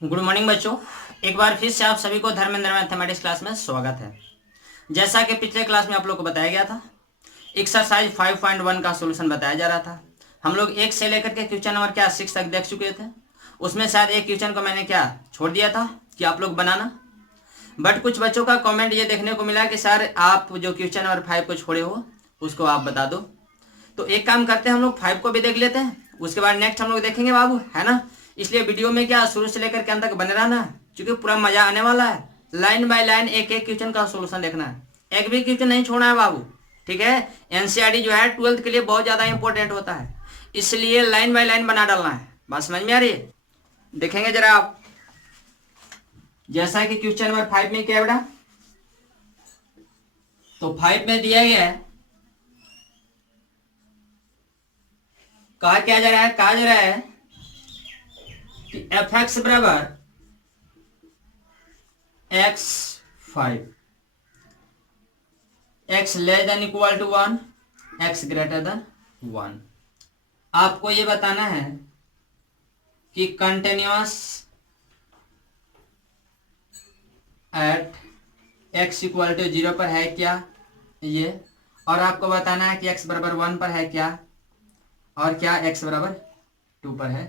Good morning बच्चों। एक बार फिर से आप सभी को धर्मेंद्र मैथमेटिक्स क्लास में स्वागत है। जैसा कि पिछले क्लास में आप लोग को बताया गया था, एक्सरसाइज 5.1 का सॉल्यूशन बताया जा रहा था। हम लोग 1 से लेकर के क्वेश्चन नंबर क्या 6 तक देख चुके थे। उसमें शायद एक क्वेश्चन को मैंने क्या छोड़ दिया था कि आप लोग बनाना, बट कुछ बच्चों का कॉमेंट ये देखने को मिला कि सर आप जो क्वेश्चन नंबर 5 को छोड़े हो उसको आप बता दो। तो एक काम करते हैं, हम लोग 5 को भी देख लेते हैं, उसके बाद नेक्स्ट हम लोग देखेंगे बाबू, है ना। इसलिए वीडियो में क्या शुरू से लेकर के अंत तक बने रहना है, क्योंकि पूरा मजा आने वाला है। लाइन बाय लाइन एक एक क्वेश्चन का सोल्यूशन देखना है, एक भी क्वेश्चन नहीं छोड़ना है बाबू, ठीक है। एनसीईआरटी जो है 12th के लिए बहुत ज्यादा इंपॉर्टेंट होता है, इसलिए लाइन बाय लाइन बना डालना है। बात समझ में आ रही है? देखेंगे जरा आप, जैसा कि क्वेश्चन नंबर 5 में क्या है बेटा, तो 5 में दिया गया है, कहा क्या जा रहा है, कहा जा रहा है कि एफ एक्स बराबर x5, x less than equal to 1, x greater than 1। आपको ये बताना है कि continuous at x equal to 0 पर है क्या ये, और आपको बताना है कि x बराबर 1 पर है क्या, और क्या x बराबर 2 पर है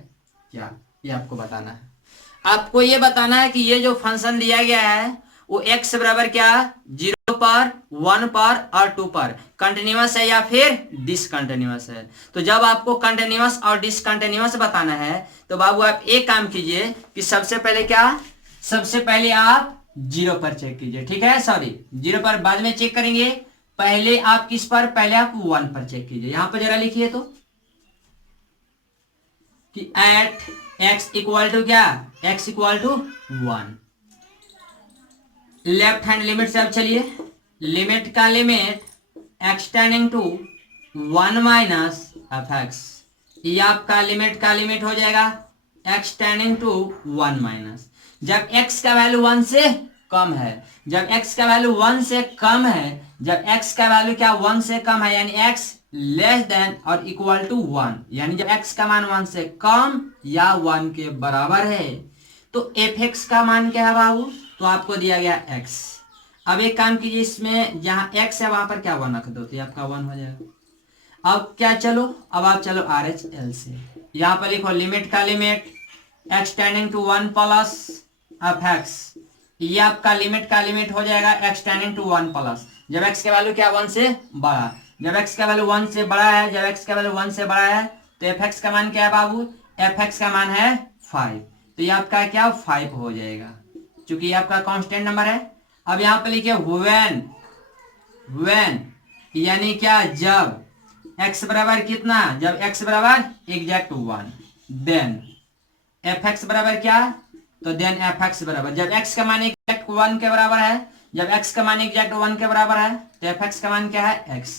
क्या, ये आपको बताना है। आपको ये बताना है कि ये जो फंक्शन दिया गया है वो x बराबर क्या 0 पर, 1 पर और 2 पर कंटिन्यूअस है या फिर डिसकंटिन्यूअस है। तो जब आपको कंटिन्यूअस और डिसकंटिन्यूअस बताना है तो बाबू आप एक काम कीजिए कि सबसे पहले क्या, सबसे पहले आप 0 पर चेक कीजिए, ठीक है। सॉरी 0 पर बाद में चेक करेंगे, पहले आप किस पर, पहले आप 1 पर चेक कीजिए। यहां पर जरा लिखिए तो कि एट x इक्वल टू क्या, x equal to 1। Left hand limit से अब चलिए, लिमिट का limit extending to 1 minus f x, ये आपका लिमिट का लिमिट हो जाएगा एक्सटेंडिंग टू 1 माइनस। जब x का वैल्यू 1 से कम है, जब x का वैल्यू 1 से कम है, जब x का वैल्यू क्या 1 से कम है, यानी x लेस देन और इक्वल टू 1, यानी जब x का मान 1 से कम या 1 के बराबर है तो एफ एक्स का मान क्या है बाबू, तो आपको दिया गया x। अब एक काम कीजिए, इसमें जहां x है वहां पर क्या 1 रख दो, तो आपका 1 हो जाएगा। अब क्या, चलो अब आप चलो आर एच एल से, यहां पर लिखो लिमिट का limit extending to 1 plus f x, ये आपका लिमिट का लिमिट हो जाएगा एक्सटेंडिंग टू 1 प्लस, जब x का वैल्यू क्या 1 से बड़ा, जब x का वैल्यू 1 से बड़ा है, जब x का वैल्यू 1 से बड़ा है तो एफ एक्स का मान क्या है बाबू, एफ एक्स का मान है 5, तो ये आपका क्या 5 हो जाएगा, क्योंकि ये आपका कांस्टेंट नंबर है। अब यहाँ पे लिखिए व्हेन यानी क्या, जब x बराबर कितना, जब x बराबर एग्जैक्ट 1, देन एफ एक्स बराबर क्या, तो देन एफ एक्स बराबर, जब x का मान एग्जैक्ट 1 के बराबर है, जब x का मान एग्जैक्ट 1 के बराबर है तो एफ एक्स का मान क्या है x,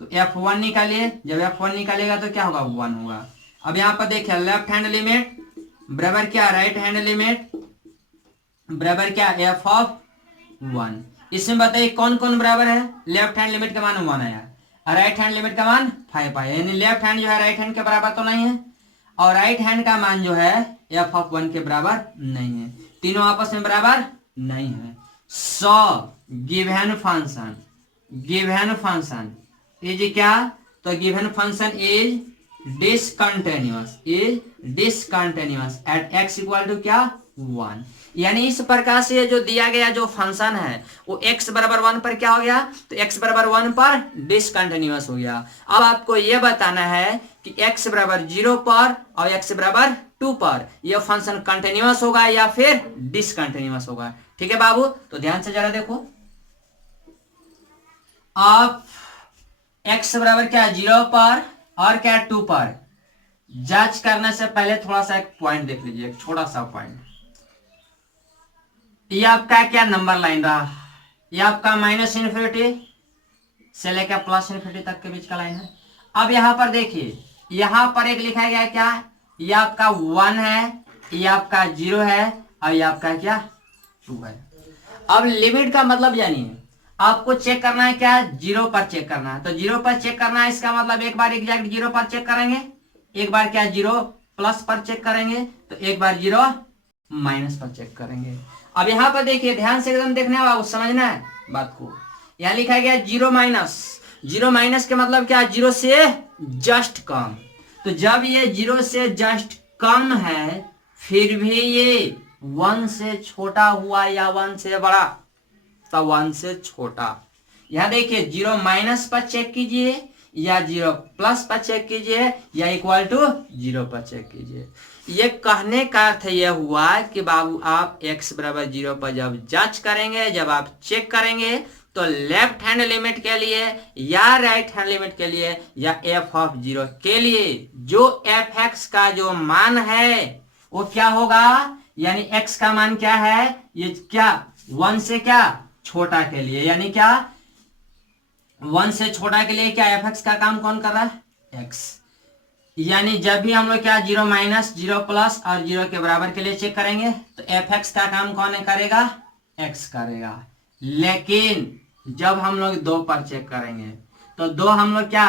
तो f1 निकालिए, जब f1 निकालेगा तो क्या होगा 1 होगा। अब यहाँ पर देखिए लेफ्ट हैंड लिमिट बराबर क्या, राइट हैंड लिमिट बराबर क्या, एफ ऑफ 1। इसमें बताइए कौन कौन बराबर है, लेफ्ट हैंड लिमिट का मान 1 आया और राइट हैंड लिमिट का मान 5 आया, यानी लेफ्ट हैंड जो है राइट हैंड के बराबर तो नहीं है, और राइट हैंड का मान जो है एफ ऑफ 1 के बराबर नहीं है, तीनों आपस में बराबर नहीं है। सो गिवन फंक्शन इज क्या, तो given function is discontinuous at x equal to क्या 1, यानी इस प्रकार से जो दिया गया जो फंक्शन है वो x बराबर 1 पर क्या हो गया, तो x बराबर 1 पर डिसकंटिन्यूअस हो गया। अब आपको यह बताना है कि x बराबर 0 पर और x बराबर 2 पर यह फंक्शन कंटिन्यूअस होगा या फिर डिसकंटिन्यूअस होगा, ठीक है बाबू। तो ध्यान से जरा देखो, आप x बराबर क्या 0 पर और क्या 2 पर जज करने से पहले थोड़ा सा एक पॉइंट देख लीजिए, एक छोटा सा पॉइंट, ये आपका क्या नंबर लाइन रहा, ये आपका माइनस इन्फिनिटी से लेकर प्लस इन्फिनिटी तक के बीच का लाइन है। अब यहां पर देखिए, यहां पर एक लिखा गया है क्या, ये आपका 1 है, ये आपका 0 है और ये आपका क्या 2 है। अब लिमिट का मतलब जानिए, आपको चेक करना है क्या, 0 पर चेक करना है, तो 0 पर चेक करना है, इसका मतलब एक बार एग्जैक्ट 0 पर चेक करेंगे, एक बार क्या 0 प्लस पर चेक करेंगे, तो एक बार 0 माइनस पर चेक करेंगे। अब यहाँ पर देखिए, ध्यान से एकदम देखना है, समझना है बात को। यहाँ लिखा गया जीरो माइनस, जीरो माइनस का मतलब क्या, जीरो से जस्ट कम। तो जब ये जीरो से जस्ट कम है, फिर भी ये 1 से छोटा हुआ या 1 से बड़ा, तो 1 से छोटा। यह देखिए, जीरो माइनस पर चेक कीजिए या जीरो प्लस पर चेक कीजिए या इक्वल टू जीरो पर चेक कीजिए। ये कहने का अर्थ यह हुआ कि बाबू आप x बराबर जीरो पर जब जांच करेंगे, जब आप चेक करेंगे, तो लेफ्ट हैंड लिमिट के लिए या राइट हैंड लिमिट के लिए या f ऑफ जीरो के लिए जो fx का जो मान है वो क्या होगा, यानी x का मान क्या है, ये क्या 1 से क्या छोटा के लिए, यानी क्या 1 से छोटा के लिए क्या fx का काम कौन कर रहा है, x। यानी जब भी हम लोग क्या जीरो माइनस, जीरो प्लस और जीरो के बराबर के लिए चेक करेंगे, तो fx का काम कौन करेगा, x करेगा। लेकिन जब हम लोग 2 पर चेक करेंगे, तो 2 हम लोग क्या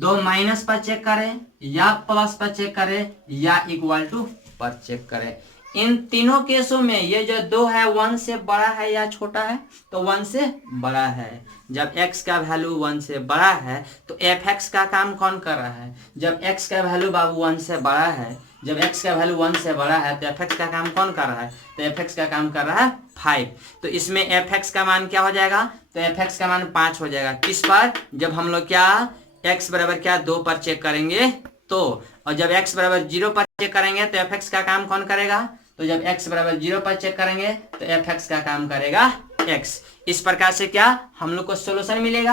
2 माइनस पर चेक करें या प्लस पर चेक करें या इक्वल टू पर चेक करें। इन तीनों केसों में ये जो 2 है 1 से बड़ा है या छोटा है, तो 1 से बड़ा है। जब x का वैल्यू 1 से बड़ा है तो fx का काम कौन कर रहा है, जब x का वैल्यू बाबू 1 से बड़ा है, जब x का वैल्यू 1 से बड़ा है तो fx का काम कौन कर रहा है, तो fx का काम कर रहा है 5। तो इसमें fx का मान क्या हो जाएगा, तो fx का मान 5 हो जाएगा। किस पर, जब हम लोग क्या x बराबर क्या 2 पर चेक करेंगे तो, और जब x बराबर 0 पर चेक करेंगे तो fx का काम कौन करेगा, तो जब x बराबर 0 पर चेक करेंगे तो fx का काम करेगा x। इस प्रकार से क्या हम लोग को सोल्यूशन मिलेगा।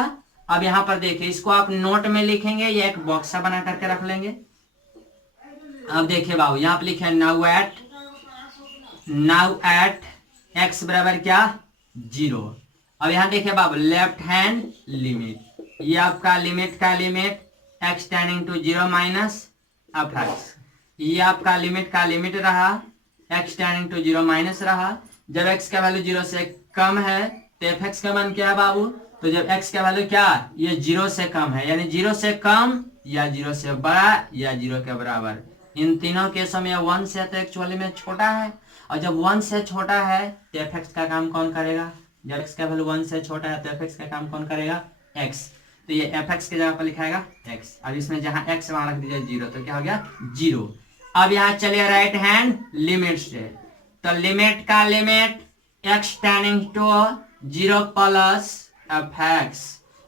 अब यहाँ पर देखिए, इसको आप नोट में लिखेंगे या एक बॉक्स बना करके रख लेंगे। अब देखिए बाबू, यहाँ पर लिखे नाउ एट x बराबर क्या 0। अब यहाँ देखिए बाबू, लेफ्ट हैंड लिमिट, ये आपका लिमिट का limit x tending to 0 minus fx, ये आपका लिमिट का लिमिट रहा, x टेंडिंग टू 0 माइनस रहा। जब x का वैल्यू 0 से कम है तो fx का मान क्या है बाबू, तो जब x का वैल्यू क्या ये 0 से कम है, यानी 0 से कम या 0 से बड़ा या 0 के बराबर। इन तीनों केसों में 1 से तो एक्चुअली में छोटा है, और जब 1 से छोटा है तो fx का काम कौन करेगा, जब x का वैल्यू 1 से छोटा है तो fx का काम कौन करेगा, x। तो ये fx की जगह पर लिखाएगा x। अब इसमें जहां x वहां रख दीजिए 0, तो क्या हो गया 0। अब यहाँ चलिए राइट हैंड लिमिट से, तो लिमिट का limit x tending to 0 plus fx,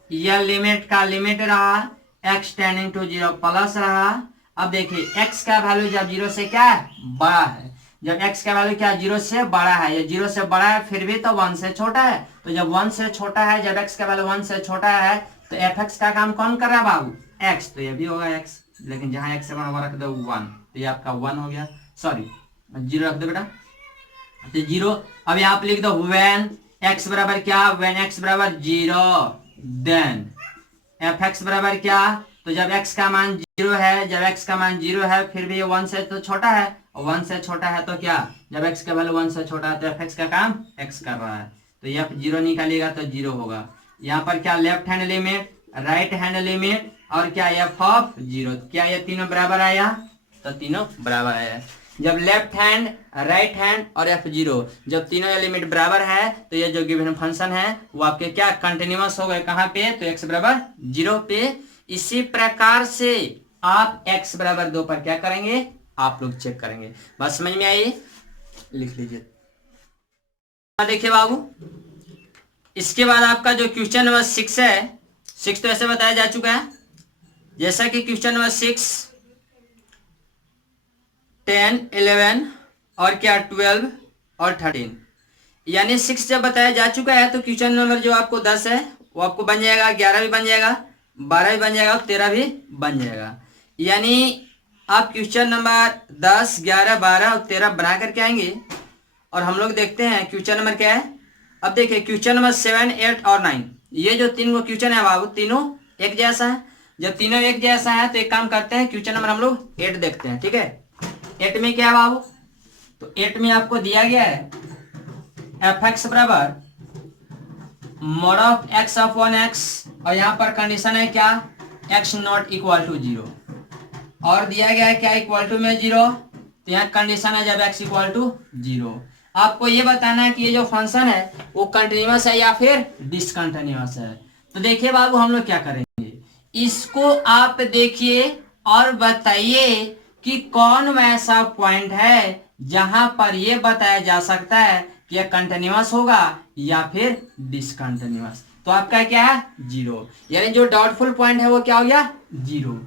यह लिमिट का लिमिट रहा, x टेंडिंग टू 0 प्लस रहा। अब देखिए x का वैल्यू जब 0 से क्या है बड़ा है, जब x का वैल्यू क्या 0 से बड़ा है, ये 0 से बड़ा है फिर भी तो 1 से छोटा है, तो जब 1 से छोटा है, जब x का वैल्यू 1 से छोटा है तो fx का काम कौन कर रहा है बाबू, x। तो ये भी होगा x, लेकिन जहां x से बड़ा रख दो 1, तो ये आपका 1 हो गया, सॉरी 0 रख दो बेटा, तो 0। अब यहाँ पे लिख दो व्हेन x बराबर क्या, व्हेन x बराबर 0 देन fx बराबर क्या, तो जब x का मान 0 है, जब x का मान 0 है फिर भी 1 से तो छोटा है, और 1 से छोटा है तो क्या, जब x का वैल्यू 1 से छोटा है तो fx का काम x कर रहा है, तो ये 0 निकालिएगा तो 0 होगा। यहाँ पर क्या left hand limit, right hand limit और क्या f ऑफ 0, क्या ये तीनों बराबर आया, तो तीनों बराबर आया। जब लेफ्ट हैंड, राइट हैंड और f0 जब तीनों लिमिट बराबर है तो ये जो गिवन फंक्शन है वो आपके क्या कंटिन्यूअस हो गए, कहाँ पे, तो x बराबर 0 पे। इसी प्रकार से आप x बराबर 2 पर क्या करेंगे, आप लोग चेक करेंगे। बात समझ में आई, लिख लीजिए। देखिए बाबू, इसके बाद आपका जो क्वेश्चन नंबर 6 है, 6 तो ऐसे बताया जा चुका है, जैसा कि क्वेश्चन नंबर 6, 10, 11 और क्या 12 और 13, यानी 6 जब बताया जा चुका है तो क्वेश्चन नंबर जो आपको 10 है वो आपको बन जाएगा, 11 भी बन जाएगा, 12 भी बन जाएगा और 13 भी बन जाएगा। यानी आप क्वेश्चन नंबर 10, 11, 12 और 13 बना करके आएंगे और हम लोग देखते हैं क्वेश्चन नंबर क्या है। अब देखिए क्वेश्चन नंबर 7, 8 और 9, ये जो 3 गो क्वेश्चन है बाबू तीनों एक जैसा है। जब तीनों एक जैसा है तो एक काम करते हैं, क्वेश्चन नंबर हम लोग 8 देखते हैं, ठीक है। 8 में क्या है बाबू, तो 8 में आपको दिया गया है fx बराबर mod of x upon x, और यहाँ पर कंडीशन है क्या, x नॉट इक्वल टू 0, और दिया गया है क्या इक्वल टू में 0, तो यहाँ कंडीशन है जब x इक्वल टू 0। आपको ये बताना है कि ये जो फंक्शन है वो कंटिन्यूअस है या फिर डिसकंटिन्यूअस है। तो देखिए बाबू हम लोग क्या करेंगे, इसको आप देखिए और बताइए कि कौन ऐसा पॉइंट है जहां पर ये बताया जा सकता है कि यह कंटिन्यूअस होगा या फिर डिसकंटिन्यूअस। तो आपका क्या है 0, यानी जो डाउटफुल पॉइंट है वो क्या हो गया 0।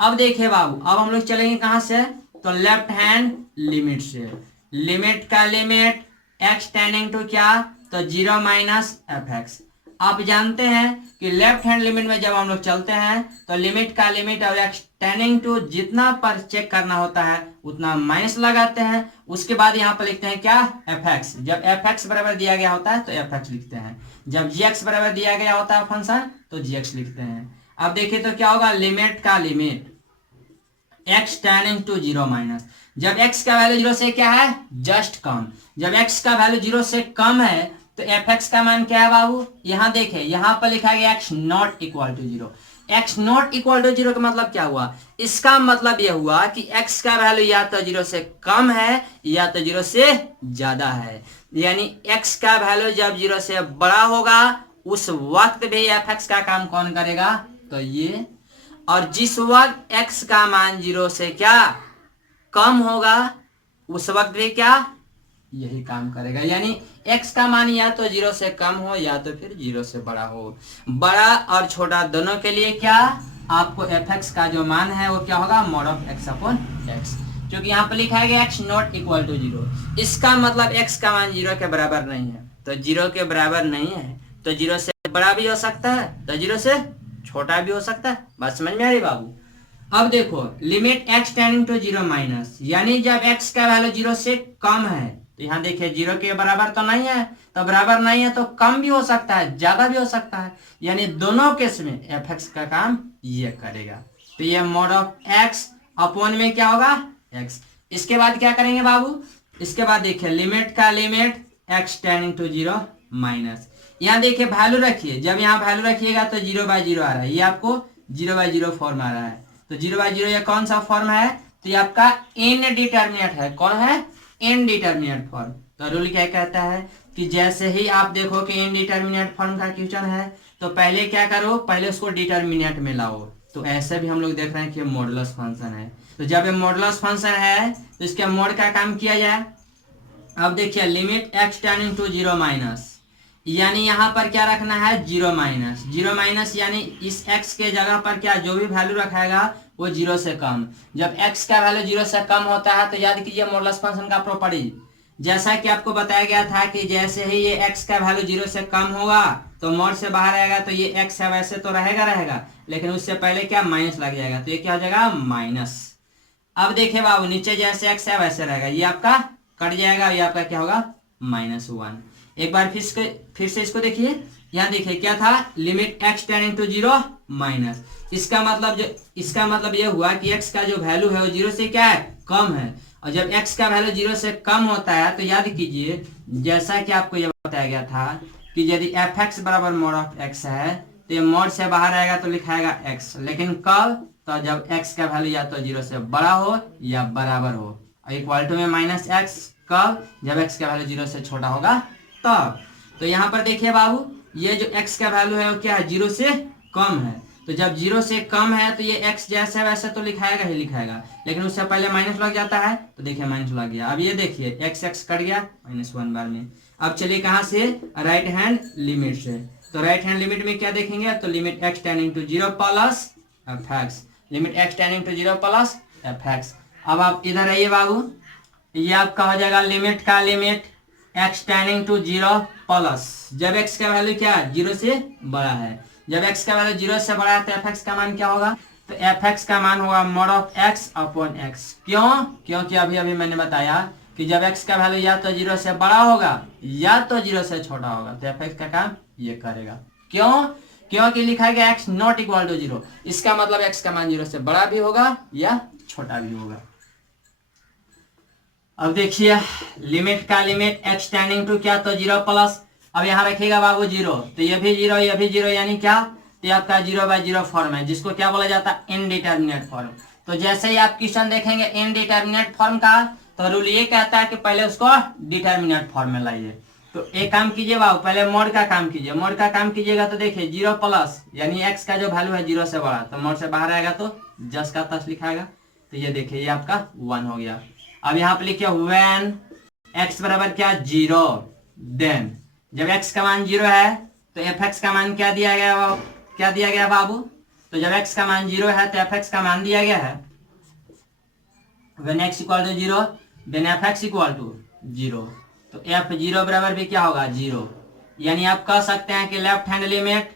अब देखिए बाबू, अब हम लोग चलेंगे कहां से, तो लेफ्ट हैंड लिमिट से। लिमिट का लिमिट x टेंडिंग टू क्या, तो 0 माइनस एफ एक्स। आप जानते हैं कि लेफ्ट हैंड लिमिट में जब हम लोग चलते हैं तो लिमिट का लिमिट और x टेंडिंग टू जितना पर चेक करना होता है उतना माइनस लगाते हैं। उसके बाद यहाँ पर लिखते हैं क्या, एफ एक्स। जब एफ एक्स बराबर दिया गया होता है तो एफ एक्स लिखते हैं, जब जी एक्स बराबर दिया गया होता है फंक्शन तो जी एक्स लिखते हैं। अब देखिए तो क्या होगा, लिमिट का limit x tending to 0 minus, जब x का वैल्यू 0 से क्या है जस्ट कम, जब x का वैल्यू 0 से कम है तो एफ एक्स का मान क्या है बाबू, यहाँ देखे यहाँ पर लिखा गया x not equal to 0। x not equal to 0 का मतलब क्या हुआ, इसका मतलब यह हुआ कि x का वैल्यू या तो 0 से कम है या तो 0 से ज्यादा है। यानी x का वैल्यू जब 0 से बड़ा होगा उस वक्त भी एफ एक्स का काम कौन करेगा, तो ये। और जिस वक्त x का मान 0 से क्या कम होगा उस वक्त भी क्या यही काम करेगा। यानी x का मान या तो 0 से कम हो या तो फिर 0 से बड़ा हो। बड़ा और छोटा दोनों के लिए क्या, आपको एफ एक्स का जो मान है वो क्या होगा, mod of x upon x. क्योंकि यहाँ पर लिखा है कि x नॉट इक्वल टू 0, इसका मतलब x का मान 0 के बराबर नहीं है। तो 0 के बराबर नहीं है तो 0 से बड़ा भी हो सकता है तो 0 से छोटा भी हो सकता है। बात समझ में आ रही बाबू। अब देखो limit x tending to 0 minus, यानी जब x का वैल्यू 0 से कम है तो यहाँ देखिए 0 के बराबर तो नहीं है, तो बराबर नहीं है तो कम भी हो सकता है ज्यादा भी हो सकता है। यानी दोनों केस में एफ एक्स का काम ये करेगा। तो ये मॉड ऑफ x अपॉन में क्या होगा x। इसके बाद क्या करेंगे बाबू, इसके बाद देखिए लिमिट का limit x tending to 0 minus, यहाँ देखिए वैल्यू रखिए, जब यहाँ वैल्यू रखिएगा तो 0/0 आ रहा है, ये आपको 0/0 फॉर्म आ रहा है। तो 0/0 ये कौन सा फॉर्म है, तो ये आपका इनडिटरमिनेट है। कौन है, इनडिटरमिनेट फॉर्म। तो रूल क्या कहता है कि जैसे ही आप देखो कि इनडिटरमिनेट फॉर्म का क्वेश्चन है तो पहले क्या करो, पहले उसको डिटरमिनेट में लाओ। तो ऐसे भी हम लोग देख रहे हैं कि मॉडुलस फंक्शन है, तो जब ये मॉडुलस फंक्शन है तो इसके मोड का काम किया जाए। अब देखिए limit x tending to 0 minus, यानी यहाँ पर क्या रखना है 0 माइनस। 0 माइनस यानी इस x के जगह पर क्या जो भी वैल्यू रखाएगा वो 0 से कम। जब x का वैल्यू 0 से कम होता है तो याद कीजिए मॉडुलस फंक्शन का प्रॉपर्टी, जैसा कि आपको बताया गया था कि जैसे ही ये x का वैल्यू 0 से कम होगा तो मोड से बाहर आएगा तो ये x है वैसे तो रहेगा, लेकिन उससे पहले क्या माइनस लग जाएगा, तो ये क्या हो जाएगा माइनस। अब देखिए बाबू नीचे जैसे x है वैसे रहेगा, ये आपका कट जाएगा, ये आपका क्या होगा -1। एक बार फिर से इसको देखिए, यहाँ देखिए क्या था, limit x tending to 0 minus. इसका मतलब ये हुआ कि x का जो वैल्यू है वो 0 से क्या है कम है, और जब x का वैल्यू 0 से कम होता है तो याद कीजिए जैसा कि आपको ये बताया गया था कि यदि एफ एक्स बराबर मॉड ऑफ x है तो ये मॉड से बाहर आएगा तो लिखाएगा x, लेकिन कब, तो जब x का वैल्यू या तो 0 से बड़ा हो या बराबर हो, इक्वल टू में -x। कब, जब x का वैल्यू 0 से छोटा होगा तब। तो यहाँ पर देखिए बाबू ये जो x का वैल्यू है वो क्या है 0 से कम है, तो जब 0 से कम है तो ये x जैसे वैसे तो लिखाएगा ही लिखाएगा, लेकिन उससे पहले माइनस लग जाता है। तो देखिए माइनस लग गया, अब ये देखिए x कट गया -1 बार में। अब चलिए कहाँ से, राइट हैंड लिमिट से। तो राइट हैंड लिमिट में क्या देखेंगे, तो limit x tending to 0 plus f x, limit x tending to 0 plus f x. अब आप इधर आइए बाबू, ये आपका हो जाएगा लिमिट का limit x tending to 0 plus, जब x का वैल्यू क्या 0 से बड़ा है, जब x का वैल्यू 0 से बड़ा है तो f का मान क्या होगा, तो f का मान होगा mod of x upon x। क्यों, क्योंकि अभी मैंने बताया कि जब x का वैल्यू या तो 0 से बड़ा होगा या तो 0 से छोटा होगा तो f का काम ये करेगा। क्यों, क्योंकि लिखा गया x नॉट इक्वल टू 0, इसका मतलब x का मान 0 से बड़ा भी होगा या छोटा भी होगा। अब देखिए लिमिट का लिमिट x टेंडिंग टू क्या, तो 0 प्लस, अब यहाँ रखिएगा बाबू 0, तो ये भी 0 ये भी 0, यानी क्या, तो आपका 0/0 फॉर्म है, जिसको क्या बोला जाता है इनडिटरमिनेट फॉर्म। तो जैसे ही आप क्वेश्चन देखेंगे इनडिटरमिनेट फॉर्म का तो रूल ये कहता है कि पहले उसको डिटर्मिनेंट फॉर्म में लाइए। तो एक काम कीजिए बाबू, पहले मोड का काम कीजिए। मोड का काम कीजिएगा तो देखिए 0 प्लस यानी x का जो वैल्यू है 0 से बड़ा, तो मोड से बाहर आएगा तो जस का तस लिखाएगा। तो ये देखिए ये आपका 1 हो गया। अब यहाँ पे लिखिए व्हेन x बराबर क्या 0, देन जब x का मान 0 है तो fx का मान क्या दिया गया, क्या दिया गया बाबू? तो जब x का मान 0 है तो fx का मान दिया गया है when x equal to 0 then fx equal to 0। तो f0 बराबर भी क्या होगा 0, यानी आप कह सकते हैं कि left hand limit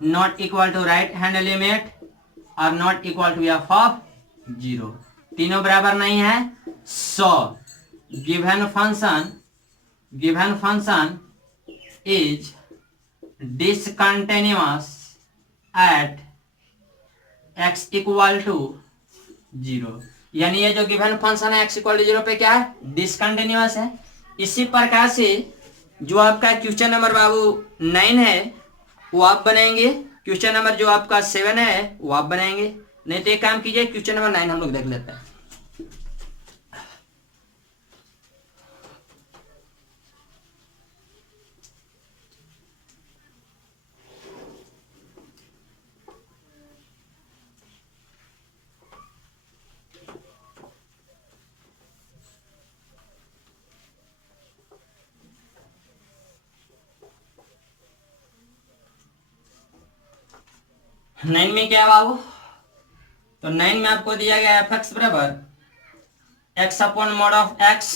not equal to right hand limit और not equal to f of 0, तीनों बराबर नहीं है। So given function is discontinuous at x equal to 0, यानी ये जो गिवन फंक्शन है x इक्वल टू 0 पे क्या है, डिसकंटिन्यूअस है। इसी प्रकार से जो आपका क्वेश्चन नंबर बाबू 9 है वो आप बनाएंगे, क्वेश्चन नंबर जो आपका 7 है वो आप बनाएंगे। नहीं तो एक काम कीजिए क्वेश्चन नंबर 9 हम लोग देख लेते हैं। नाइन में क्या है बाबू? तो 9 में आपको दिया गया एफ एक्स बराबर x upon mod of x,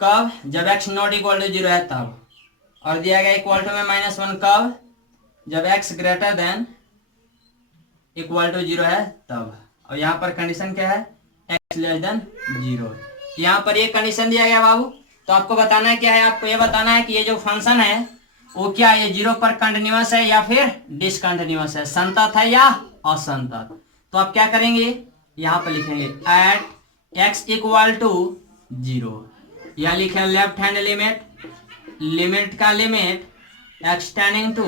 कब? जब एक्स नॉट इक्वल टू 0 है तब। और दिया गया इक्वल टू में -1 कब? जब x greater than equal to 0 है तब। और यहाँ पर कंडीशन क्या है, एक्स लेस देन 0। यहाँ पर ये कंडीशन दिया गया बाबू। तो आपको बताना है क्या है, आपको ये बताना है कि ये जो फंक्शन है वो क्या ये 0 पर कंटिन्यूअस है या फिर डिसकंटिन्यूअस है, संतत है या असंतत। तो आप क्या करेंगे, यहाँ पर लिखेंगे एट एक्स इक्वल टू 0, या लिखे लेफ्ट हैंड लिमिट का limit x tending to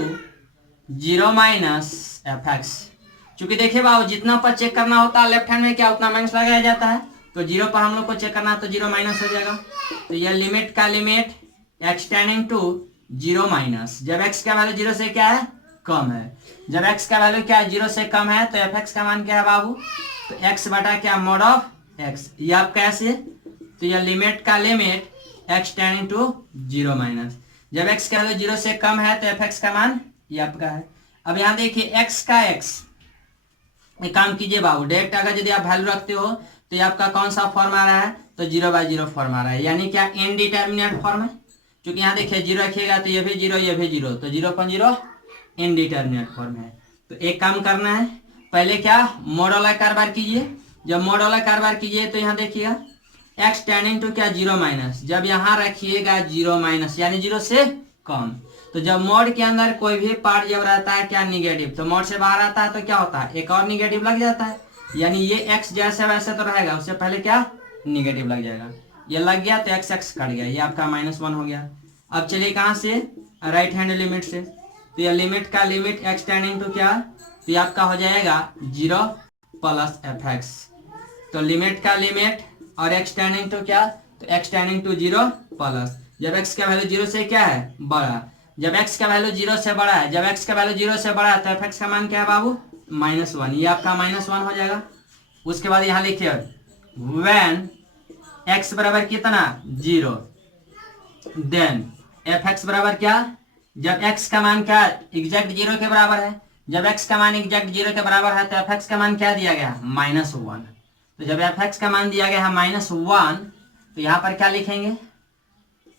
0 minus f x. चूंकि देखिए बाबू जितना पर चेक करना होता है लेफ्ट हैंड में क्या उतना माइनस लगाया जाता है, तो 0 पर हम लोग को चेक करना है तो 0 माइनस हो जाएगा। तो यह लिमिट का limit x tending to 0 minus, जब x का वैल्यू 0 से क्या है, कम है। जब x का वैल्यू क्या है 0 से कम है तो fx का मान क्या है बाबू, तो x बटा क्या मॉड ऑफ x। ये आप कैसे, तो यह लिमिट का limit x tending to 0 minus, जब x का वैल्यू 0 से कम है तो fx का मान ये आपका है। अब यहाँ देखिए x का x, एक काम कीजिए बाबू डायरेक्ट अगर यदि आप वैल्यू रखते हो तो ये आपका कौन सा फॉर्म आ रहा है, तो 0/0 फॉर्म आ रहा है, यानी क्या इनडिटर्मिनेट फॉर्म है। क्योंकि यहाँ देखिए 0 रखिएगा तो ये भी 0 ये भी 0, तो 0/0 इनडिटर्मिनेट फॉर्म है। तो एक काम करना है, पहले क्या मोड वाला कारोबार कीजिए। जब मोड वाला कारोबार कीजिए तो यहाँ देखिएगा एक्स टेंडिंग टू क्या 0 माइनस, जब यहाँ रखिएगा 0 माइनस यानी 0 से कम। तो जब मोड के अंदर कोई भी पार्ट जब रहता है क्या निगेटिव, तो मोड से बाहर आता है तो क्या होता है, एक और निगेटिव लग जाता है, यानी ये एक्स जैसे वैसे तो रहेगा, उससे पहले क्या निगेटिव लग जाएगा। ये लग गया तो एक्स एक्स कट गया, ये आपका -1 हो गया। अब चलिए कहाँ से, राइट हैंड लिमिट से। तो ये लिमिट का लिमिट एक्स टेंडिंग टू क्या, तो ये आपका हो जाएगा 0 प्लस एफ एक्स। तो लिमिट का लिमिट और एक्स टेंडिंग टू क्या, तो एक्स टेंडिंग टू 0 प्लस, जब एक्स का वैल्यू 0 से क्या है बड़ा, जब एक्स का वैल्यू 0 से बड़ा है, जब एक्स का वैल्यू 0 से बड़ा है तो एफ एक्स का मान क्या है बाबू -1, ये आपका -1 हो जाएगा। उसके बाद यहाँ लिखिए व्हेन x बराबर कितना 0, देन एफ एक्स बराबर क्या, जब x का मान क्या एग्जैक्ट 0 के बराबर है, जब x का मान एग्जैक्ट 0 के बराबर है तो एफ एक्स का मान क्या दिया गया -1। तो जब एफ एक्स का मान दिया गया है -1 तो यहाँ पर क्या लिखेंगे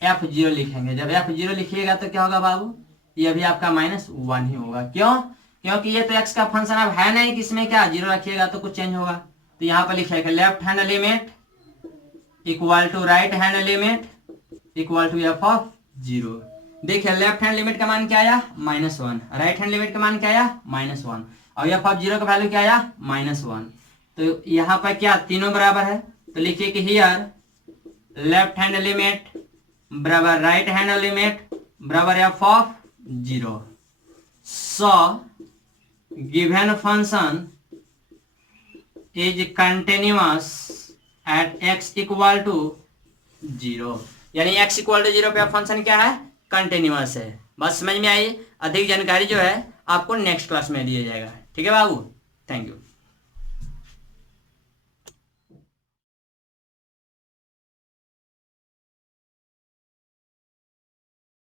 f0 लिखेंगे। जब f0 लिखिएगा तो क्या होगा बाबू, ये भी आपका -1 ही होगा। क्यों, क्योंकि ये तो x का फंक्शन अब है नहीं कि इसमें क्या 0 रखिएगा तो कुछ चेंज होगा। तो यहाँ पर लिखेगा left hand limit equal to right hand limit equal to f of 0। देखिए लेफ्ट हैंड लिमिट का मान क्या आया -1, राइट हैंड लिमिट का मान क्या आया -1, और एफ ऑफ 0 का वैल्यू क्या आया -1। तो यहाँ पर क्या तीनों बराबर है, तो लिखिए कि हियर लेफ्ट हैंड लिमिट बराबर राइट हैंड लिमिट बराबर f of 0। So given function is continuous at x equal to 0, यानी x इक्वल टू 0 पे फंक्शन क्या है, कंटिन्यूअस है। बस समझ में आई। अधिक जानकारी जो है आपको नेक्स्ट क्लास में दिया जाएगा। ठीक है बाबू, थैंक यू।